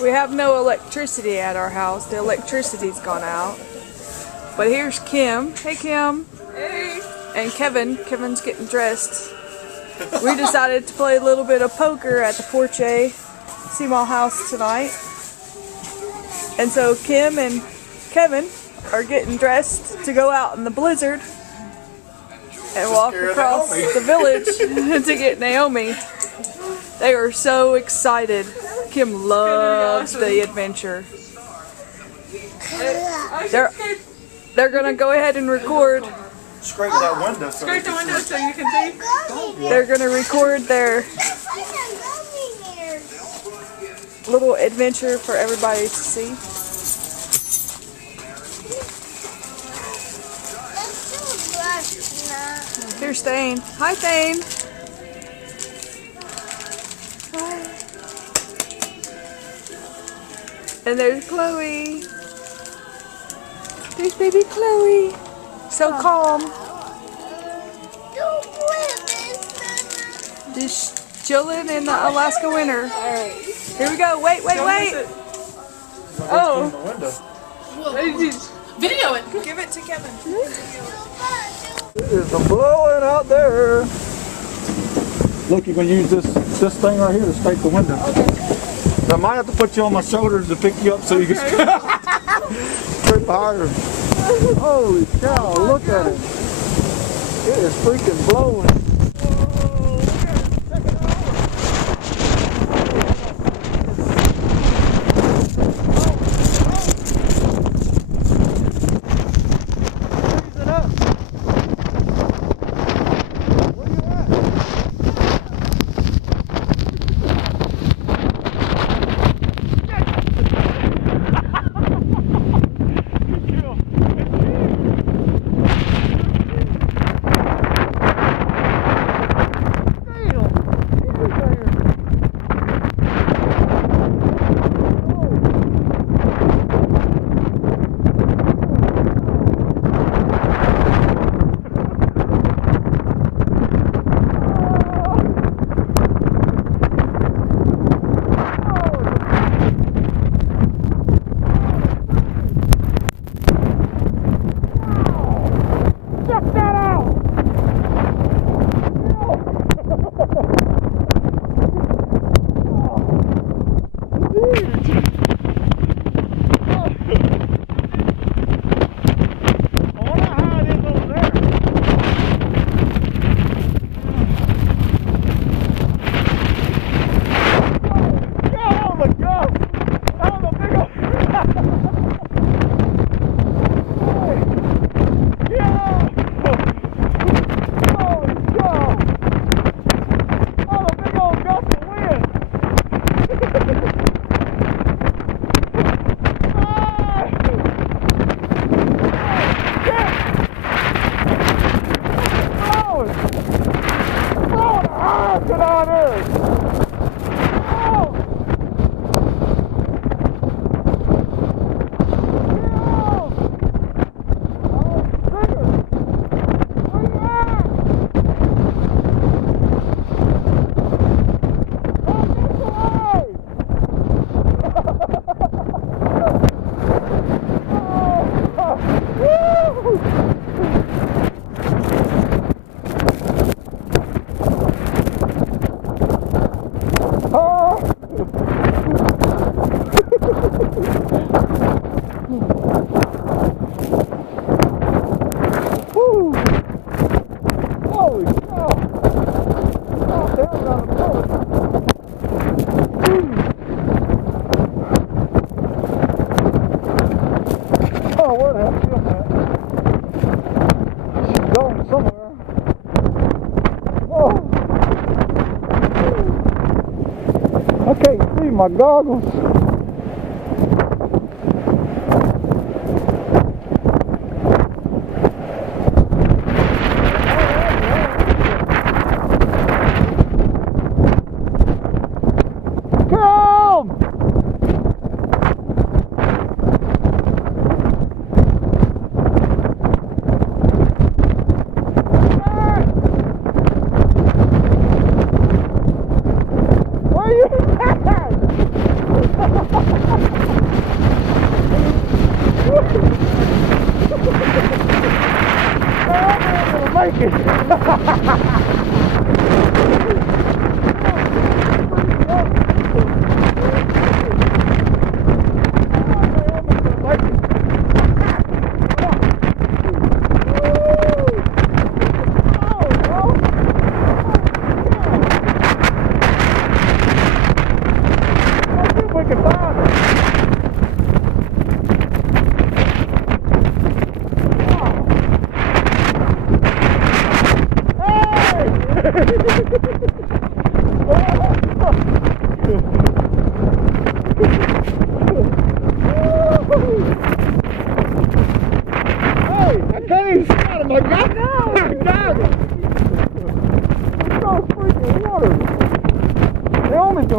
We have no electricity at our house. The electricity's gone out. But here's Kim. Hey, Kim. Hey. And Kevin. Kevin's getting dressed. We decided to play a little bit of poker at the Porche Seamall house tonight. And so Kim and Kevin are getting dressed to go out in the blizzard and walk across the village to get Naomi. They are so excited. Kim loves the adventure. They're gonna go ahead and record. Scrape that window. Scrape the window so you can see. They're gonna record their little adventure for everybody to see. Here's Thane. Hi, Thane. Hi. And there's Chloe. There's baby Chloe. So calm. Just chilling in the Alaska winter. Here we go. Wait. Oh. Video it. Give it to Kevin. It is blowing out there. Look, you can use this thing right here to scrape the window. Okay. I might have to put you on my shoulders to pick you up so you can scrape harder. Holy cow, look at it. It is freaking blowing. I can't see my goggles. Where are you at?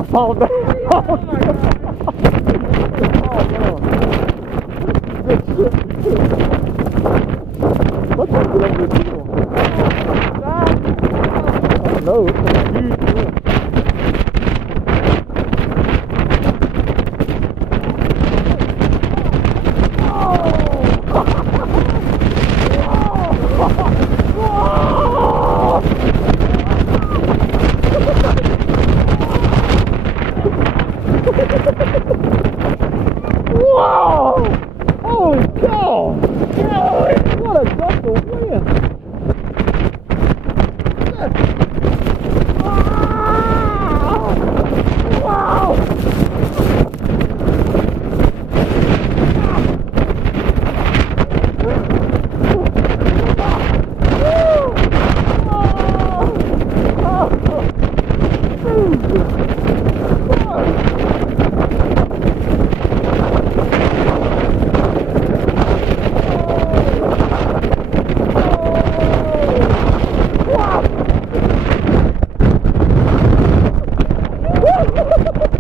Fall down. Oh my God. What's that get over this hill? I don't know, it's a huge hill. Wow! Holy cow! Golly, what a gust of wind! Wow! Wow! Woo!